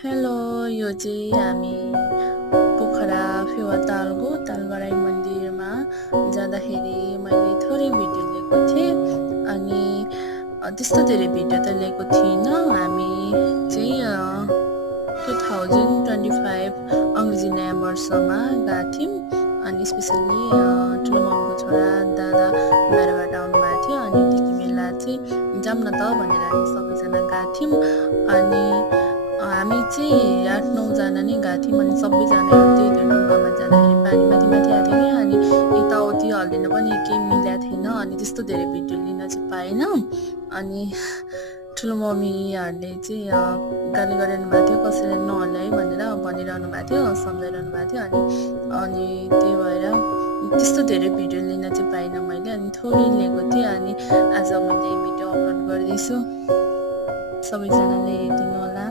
Hello, यो चाहिँ हामी पोखरा फेवातालको तालबराई मन्दिरमा जाँदाखेरि मैले थोरै भिडियो लिएको थिएँ अनि त्यस्तो धेरै भिडियो त लिएको थिइनँ। हामी चाहिँ 2025 अङ्ग्रेजी नयाँ वर्षमा गएको थियौँ अनि स्पेसल्ली ठुलो मम्मीको छोरा दादा बाहिरबाट आउनुभएको थियो अनि त्यति बेला चाहिँ जाऊँ न त भनेर हामी सबैजना गएको थियौँ अनि हामी चाहिँ 8-9 जना नै गएको थियौँ अनि सबैजना एउटै त्यो डुङ्गामा जाँदाखेरि पानी माथि माथि आएको थियो अनि यताउति हल्लिन पनि केही मिलेको थिएन अनि त्यस्तो धेरै भिडियो लिन चाहिँ पाएन। अनि ठुलो मम्मीहरूले चाहिँ गाली गरिरहनु भएको थियो कसैले नहल्ला है भनेर भनिरहनु भएको थियो सम्झाइरहनु भएको थियो अनि त्यही भएर त्यस्तो धेरै भिडियो लिन चाहिँ पाइनँ मैले अनि थोरै लिएको थिएँ अनि आज मैले भिडियो अपलोड गर्दैछु। सबैजनाले हेरिदिनु होला।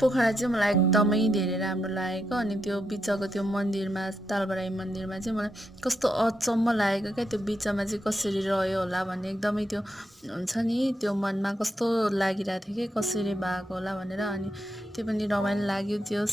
पोखरा चाहिँ मलाई एकदमै धेरै राम्रो लागेको अनि त्यो बिचको त्यो मन्दिरमा तालबराई मन्दिरमा चाहिँ मलाई कस्तो अचम्म लागेको क्या त्यो बिचमा चाहिँ कसरी रह्यो होला भन्ने एकदमै त्यो हुन्छ नि त्यो मनमा कस्तो लागिरहेको थियो कि कसरी भएको होला भनेर अनि त्यो पनि रमाइलो लाग्यो त्यो